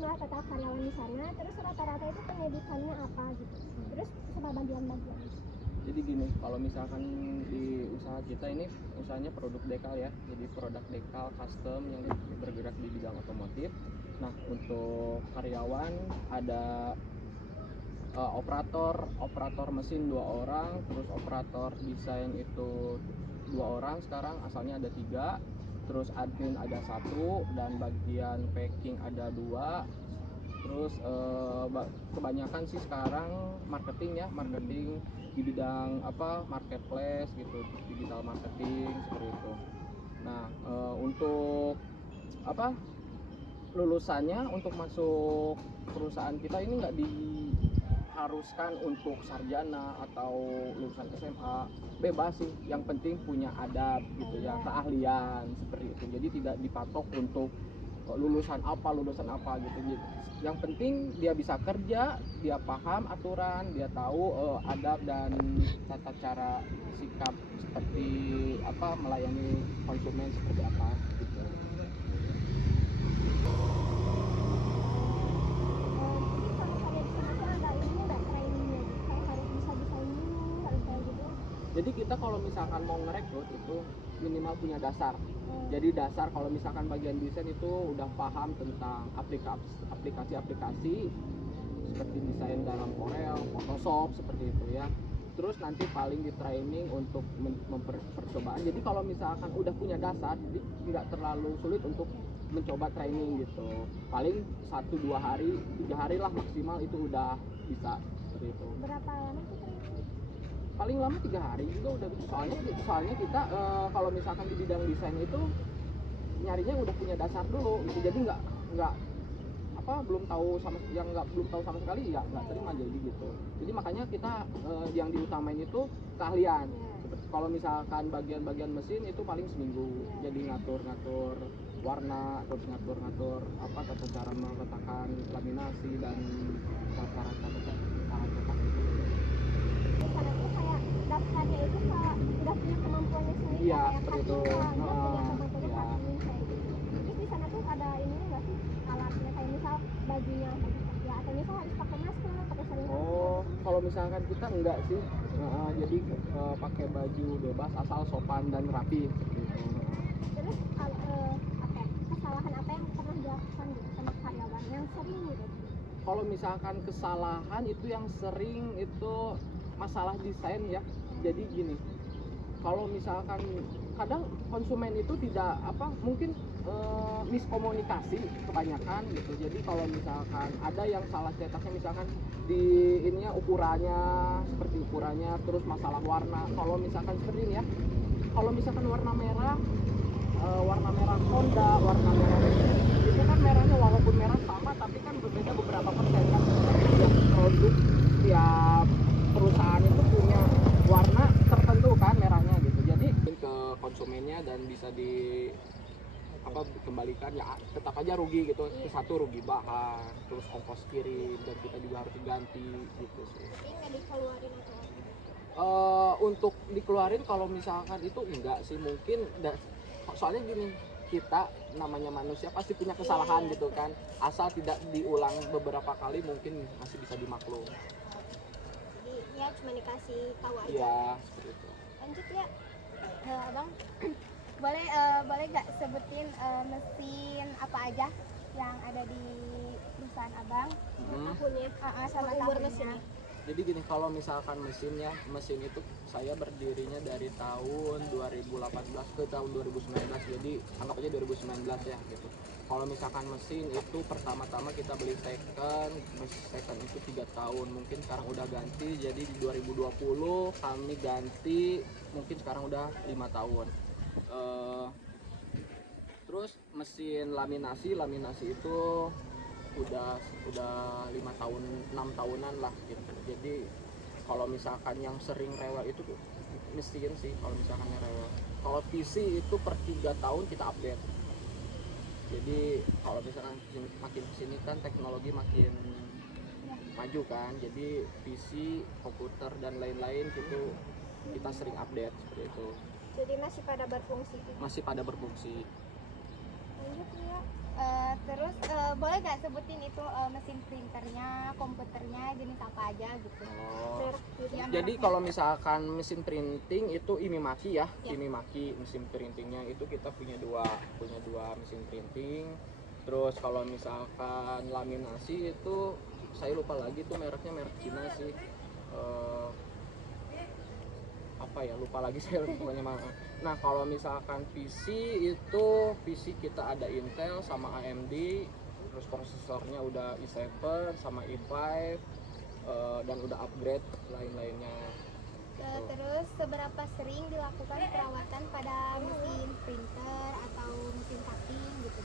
jumlah total karyawan di sana, terus rata-rata itu pendidikannya apa gitu, terus sama bagian-bagian. Jadi gini, kalau misalkan di usaha kita ini usahanya produk dekal ya, jadi produk dekal custom yang bergerak di bidang otomotif. Nah, untuk karyawan ada operator mesin 2 orang, terus operator desain itu 2 orang, sekarang asalnya ada 3, terus admin ada 1, dan bagian packing ada 2. Terus kebanyakan sih sekarang marketing di bidang marketplace gitu, digital marketing seperti itu. Nah, untuk lulusannya untuk masuk perusahaan kita ini nggak diharuskan untuk sarjana atau lulusan SMA, bebas sih, yang penting punya adab gitu ya, keahlian seperti itu. Jadi tidak dipatok untuk lulusan apa gitu. Yang penting dia bisa kerja, dia paham aturan, dia tahu adab dan tata cara sikap seperti melayani konsumen seperti apa gitu. Jadi kita kalau misalkan mau ngerekrut itu minimal punya dasar. Jadi dasar kalau misalkan bagian desain itu udah paham tentang aplikasi-aplikasi seperti desain dalam Corel, Photoshop seperti itu ya. Terus nanti paling di training untuk percobaan. Jadi kalau misalkan udah punya dasar, jadi tidak terlalu sulit untuk mencoba training gitu. Paling 1-2 hari, 3 hari lah maksimal itu udah bisa seperti itu. Berapa lama sih training? Paling lama 3 hari juga udah bisa. Soalnya kita kalau misalkan di bidang desain itu nyarinya udah punya dasar dulu gitu. Jadi nggak belum tahu sama sekali ya nggak terima jadi gitu. Jadi makanya kita yang diutamain itu keahlian. Kalau misalkan bagian mesin itu paling seminggu, jadi ngatur warna, terus ngatur tata cara meletakkan laminasi dan cara cetak itu. Karena itu kayak daftarnya itu kalau udah punya kemampuannya sendiri, Iya, kayak seperti cutting itu. lah, dia punya kemampuannya Iya. cutting kayak gitu. Terus di sana tuh ada ininya nggak sih alatnya, kayak misal bajunya baju kerja atau misal harus pakai masker, pakai sarung tangan? Oh, kalau misalkan kita enggak sih, jadi pakai baju bebas asal sopan dan rapi seperti itu. Terus kesalahan apa yang pernah dilakukan gitu sama karyawan yang sering gitu? Kalau misalkan kesalahan itu yang sering itu masalah desain ya. Jadi gini, kalau misalkan kadang konsumen itu tidak mungkin miskomunikasi kebanyakan gitu. Jadi kalau misalkan ada yang salah cetaknya, misalkan di ininya ukurannya terus masalah warna. Kalau misalkan seperti ini ya, kalau misalkan warna merah Honda, warna merah itu kan merahnya walaupun merah sama tapi kan berbeda beberapa persen kan. Setiap produk, setiap perusahaan itu punya warna tertentu kan merahnya gitu. Jadi ke konsumennya dan bisa kembalikan ya, tetap aja rugi gitu. Satu rugi bahan, terus ongkos kirim, dan kita juga harus diganti gitu sih. Tapi nggak dikeluarin atau apa? Untuk dikeluarin kalau misalkan itu enggak sih, mungkin soalnya gini, kita namanya manusia pasti punya kesalahan gitu kan, asal tidak diulang beberapa kali mungkin masih bisa dimaklum. Jadi ya cuma dikasih tahu aja. Iya, seperti itu. Lanjut ya, abang boleh nggak sebutin mesin apa aja yang ada di perusahaan abang? Tahunnya sama umur mesinnya. Jadi gini, kalau misalkan mesin itu saya berdirinya dari tahun 2018 ke tahun 2019, jadi anggap aja 2019 ya gitu. Kalau misalkan mesin itu pertama-tama kita beli second itu 3 tahun, mungkin sekarang udah ganti, jadi di 2020 kami ganti, mungkin sekarang udah 5 tahun. Terus mesin laminasi itu udah 5 tahun 6 tahunan lah gitu. Jadi kalau misalkan yang sering rewel itu mesin sih, kalau misalkan yang rewel. Kalau PC itu per 3 tahun kita update. Jadi kalau misalkan makin kesini kan teknologi makin maju kan, jadi PC, komputer dan lain-lain gitu kita sering update seperti itu. Jadi masih pada berfungsi. Masih pada berfungsi. Lanjut ya, Terus boleh nggak sebutin itu mesin printernya, komputernya, jenis apa aja gitu? Oh. Ya, Jadi mereknya. kalau misalkan mesin printing itu Imimaki ya, Ya. Imimaki mesin printingnya itu kita punya dua mesin printing. Terus kalau misalkan laminasi itu saya lupa lagi tuh mereknya, merek Cina sih. Eh, apa ya, lupa lagi saya pokoknya mah. Nah kalau misalkan PC kita ada Intel sama AMD, terus prosesornya udah i7 sama i5, dan udah upgrade lain-lainnya gitu. Terus seberapa sering dilakukan perawatan pada mesin printer atau mesin cutting gitu?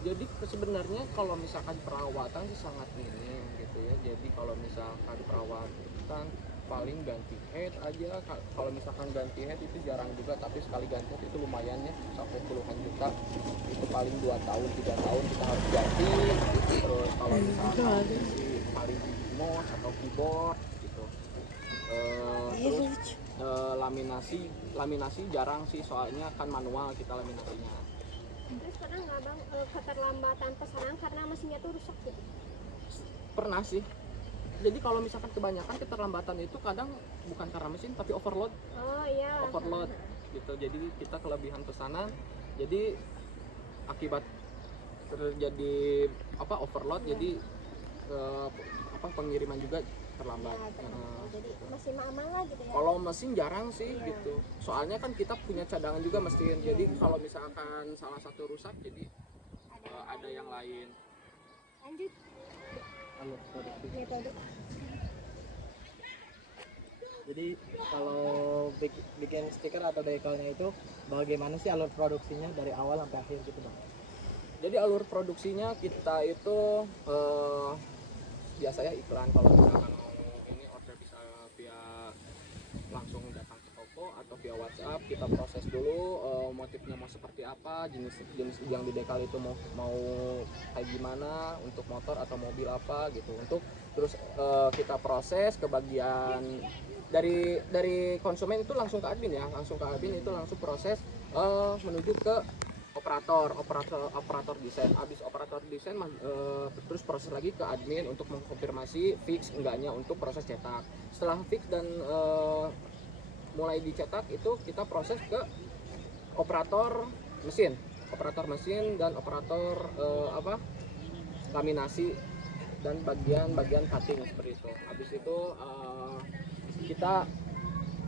Jadi sebenarnya kalau misalkan perawatan sih sangat minim gitu ya. Jadi kalau misalkan perawatan paling ganti head aja. Kalau misalkan ganti head itu jarang juga, tapi sekali ganti head itu lumayan ya, sampai puluhan juta. Itu paling 2 tahun 3 tahun kita harus ganti gitu. Terus kalau misalkan paling mouse atau keyboard gitu. Terus laminasi jarang sih, soalnya kan manual kita laminasinya. Terus pernah nggak bang keterlambatan pesanan karena mesinnya tuh rusak gitu? Pernah sih. Jadi kalau misalkan kebanyakan keterlambatan itu kadang bukan karena mesin tapi overload. Oh iya. Overload gitu. Jadi kita kelebihan pesanan. Jadi akibat terjadi overload, jadi pengiriman juga terlambat. Jadi masih aman lah gitu ya. Kalau mesin jarang sih gitu. Soalnya kan kita punya cadangan juga mesin. Jadi kalau misalkan salah satu rusak, jadi ada yang lain. Lanjut. alur produksi. Metode. Jadi kalau bikin stiker atau decalnya itu bagaimana sih alur produksinya dari awal sampai akhir gitu bang? Jadi alur produksinya kita itu biasanya iklan. Kalau misalkan mau ini order bisa via langsung datang ke toko atau via WhatsApp, kita proses dulu motifnya mau seperti apa, jenis yang di dekal itu mau kayak gimana, untuk motor atau mobil apa gitu. Untuk terus kita proses ke bagian dari konsumen itu langsung ke admin ya, langsung ke admin itu langsung proses menuju ke operator desain. Habis operator desain terus proses lagi ke admin untuk mengkonfirmasi fix enggaknya untuk proses cetak. Setelah fix dan mulai dicetak itu kita proses ke operator mesin dan operator laminasi dan bagian cutting seperti itu. Habis itu kita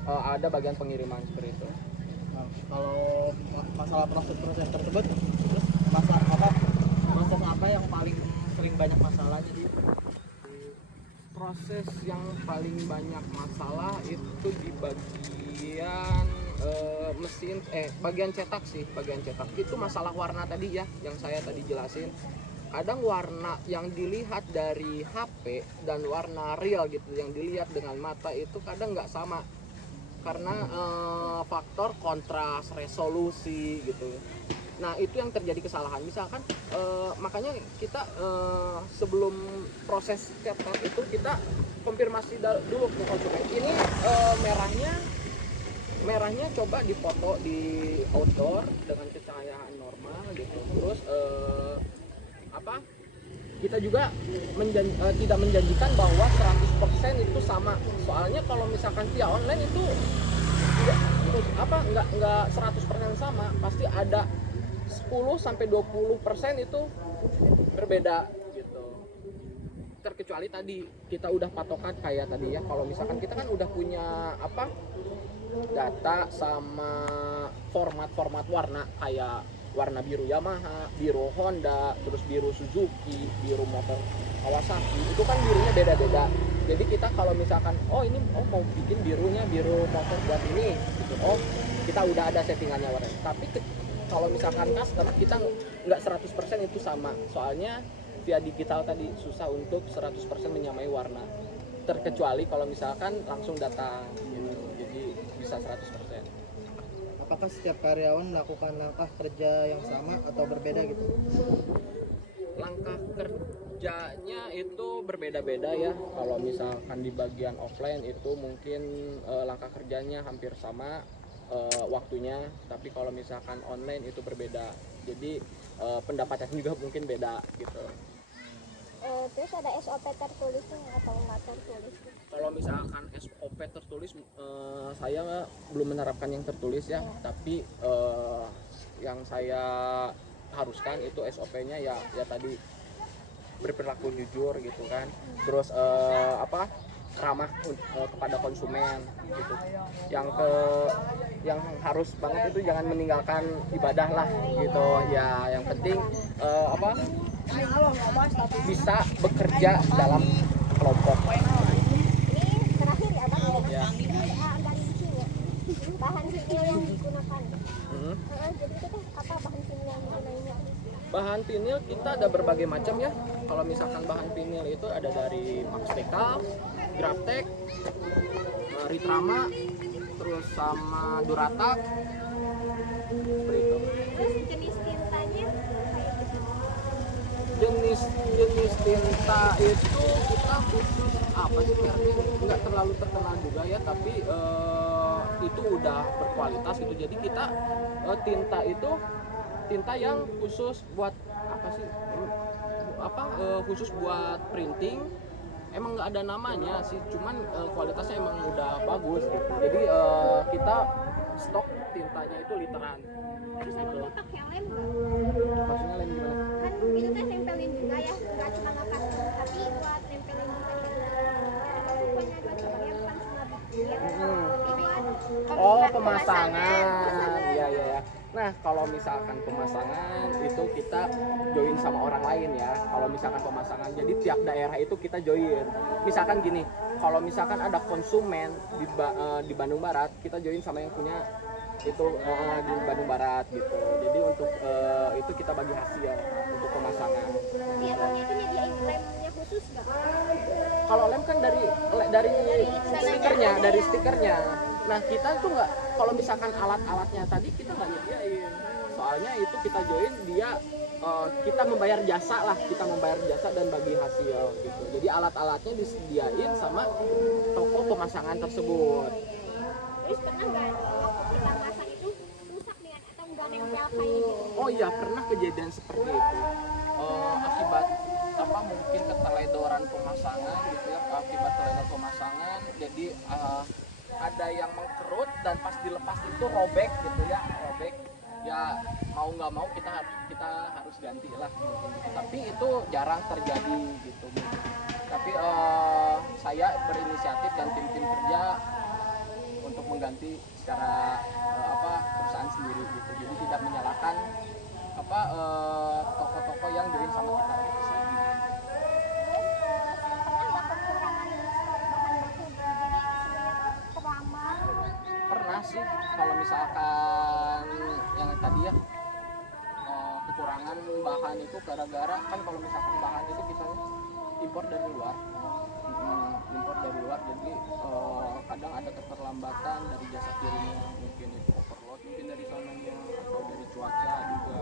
ada bagian pengiriman seperti itu. Nah, kalau masalah proses tersebut, terus proses apa yang paling sering banyak masalah? Jadi Proses yang paling banyak masalah itu di bagian bagian cetak sih. Bagian cetak itu masalah warna tadi ya, yang saya tadi jelasin. Kadang warna yang dilihat dari HP dan warna real gitu yang dilihat dengan mata itu kadang nggak sama, karena faktor kontras, resolusi gitu. Nah itu yang terjadi kesalahan. Misalkan makanya kita sebelum proses cetak itu kita konfirmasi dulu ke konsumen. Ini merahnya coba dipoto di outdoor dengan kecahayaan normal gitu. Terus kita juga tidak menjanjikan bahwa 100% itu sama. Soalnya kalau misalkan via online itu nggak 100% sama, pasti ada 10-20% itu berbeda gitu. Terkecuali tadi kita udah patokan kayak tadi ya, kalau misalkan kita kan udah punya data sama format warna, kayak warna biru Yamaha, biru Honda, terus biru Suzuki, biru motor Kawasaki, itu kan birunya beda-beda. Jadi kita kalau misalkan mau bikin birunya biru motor buat ini gitu, kita udah ada settingannya warnanya. Tapi kalau misalkan custom kita nggak 100% itu sama, soalnya via digital tadi susah untuk 100% menyamai warna, terkecuali kalau misalkan langsung datang gitu, jadi bisa 100%. apakah setiap karyawan melakukan langkah kerja yang sama atau berbeda gitu? Langkah kerjanya itu berbeda-beda ya. Kalau misalkan di bagian offline itu mungkin langkah kerjanya hampir sama waktunya, tapi kalau misalkan online itu berbeda. Jadi pendapatnya juga mungkin beda gitu. Terus ada SOP tertulisnya atau nggak tertulis? Kalau misalkan SOP tertulis, saya belum menerapkan yang tertulis ya, tapi yang saya haruskan itu SOP-nya ya tadi berperilaku jujur gitu kan, terus ramah kepada konsumen gitu. Yang harus banget itu jangan meninggalkan ibadah lah gitu ya. Yang penting bisa bekerja dalam kelompok. Ini terakhir ya Bang, Ya. ini dari sini ya. Bahan kimia yang digunakan. Jadi itu apa bahan kimia yang digunakannya? Bahan vinil kita ada berbagai macam ya. Kalau misalkan bahan vinil itu ada dari Maxtekal, Graftek, Ritrama, terus sama Duratak, seperti itu. Terus jenis tintanya kayak gitu. Jenis tinta itu kita khusus apa sih mereknya nggak terlalu terkenal juga ya, tapi itu udah berkualitas gitu. Jadi kita tinta itu tinta yang khusus buat apa sih khusus buat printing. Emang nggak ada namanya sih, cuman kualitasnya emang udah bagus gitu. Jadi kita stok tintanya itu literan. Terus abang pakai lem nggak? Maksudnya lem gimana? Kan itu kan nempelin juga ya, nggak cuma nge-custom tapi buat nempelin juga kayak gitu. Punya dua cabang yang bukan cuma bikin. Itu kan Pemasangan. Iya. Nah, kalau misalkan pemasangan itu kita join sama orang lain ya. Kalau misalkan pemasangan, jadi tiap daerah itu kita join. Misalkan gini, kalau misalkan ada konsumen di Bandung Barat, kita join sama yang punya itu di Bandung Barat gitu. Jadi untuk itu kita bagi hasil untuk pemasangan. Jadi abangnya itu nyediain lemnya khusus nggak? Kalau lem kan dari stikernya. Nah, kita tuh nggak, kalau misalkan alat-alatnya tadi kita nggak nyediain. Soalnya itu kita join dia, kita membayar jasa dan bagi hasil gitu. Jadi alat-alatnya disediain sama toko pemasangan tersebut. Terus pernah nggak waktu kita masang itu rusak nih atau nggak nempel kayak gitu? Oh iya, pernah kejadian seperti itu. Akibat mungkin keteledoran pemasangan gitu ya, jadi ada yang mengkerut dan pas dilepas itu robek gitu ya, mau nggak mau kita harus ganti lah gitu. Tapi itu jarang terjadi gitu. Tapi saya berinisiatif dan tim kerja untuk mengganti secara perusahaan sendiri gitu. Jadi tidak menyalahkan toko-toko yang join sama kita gitu sih. Pernah sih, kalau misalkan yang tadi ya kekurangan bahan itu gara-gara kan, kalau misalkan bahan itu biasanya impor dari luar, jadi kadang ada keterlambatan dari jasa kirimnya, mungkin itu overload mungkin dari sananya atau dari cuaca juga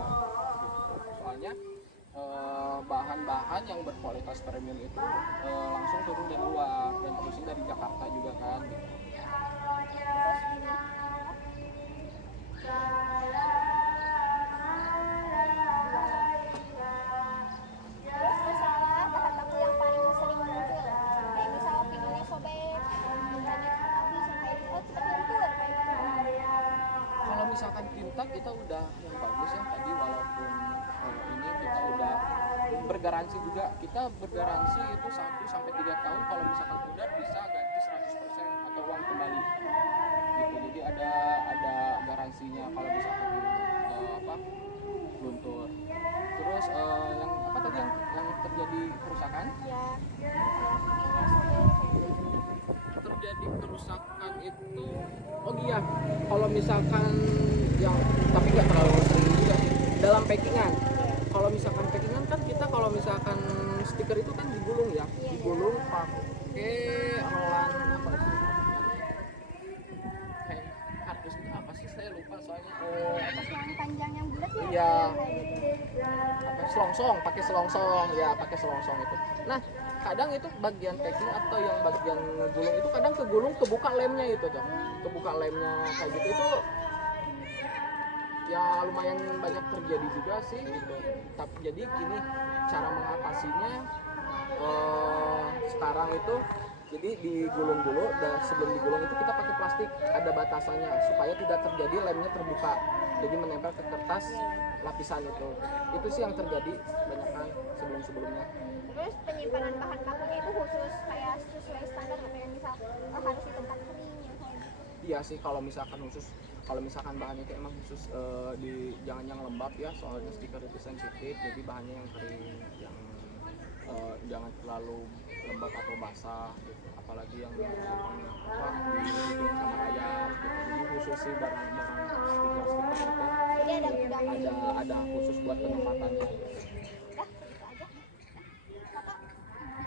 gitu. Soalnya bahan-bahan yang berkualitas premium itu langsung turun dari luar dan terusnya dari Jakarta juga kan gitu. Terus masalah bahan baku yang paling sering muncul, kayak misal pinggirnya sobek, tintanya cepat habis, yang kayak gitu, cepat luntur kayak gitu. Kalau misalkan tinta kita udah yang bagus ya tadi, walaupun ini kita udah bergaransi juga, kita bergaransi itu 1-3 tahun. Kalau misalkan pudar bisa ganti 100% atau uang kembali gitu. Jadi ada garansinya kalau misalkan luntur. Terus yang apa tadi yang terjadi kerusakan? Ya, kayak pinggirnya sobek kayak gitu. Terjadi kerusakan itu, oh iya, kalau misalkan yang tapi nggak terlalu sering juga sih, dalam packingan. Kalau misalkan packingan kan kita, kalau misalkan stiker itu kan digulung ya, digulung pakai rolan apa sih, kayak kardus itu apa sih, saya lupa soalnya. Yang panjang yang bulat ya? Iya. Kayak gitu. Pakai selongsong itu. Nah, kadang itu bagian packing atau yang bagian ngegulung itu kadang kebuka lemnya itu tuh, kebuka lemnya kayak gitu. ya lumayan banyak terjadi juga sih gitu. Tapi jadi gini cara mengatasinya sekarang itu jadi digulung dulu dan sebelum digulung itu kita pakai plastik ada batasannya supaya tidak terjadi lemnya terbuka jadi menempel ke kertas lapisan itu sih yang terjadi kebanyakan sebelumnya. Terus penyimpanan bahan bakunya itu khusus kayak sesuai standar atau yang misal harus di tempat kering yang kayak gitu? Iya sih kalau misalkan bahannya itu emang khusus jangan yang lembab ya soalnya stiker itu sensitif jadi bahannya yang kering yang jangan terlalu lembab atau basah gitu apalagi yang gampang dibikin sama rayap gitu jadi khusus sih barang-barang stiker itu Jadi ada gudangnya. ada khusus buat penempatannya.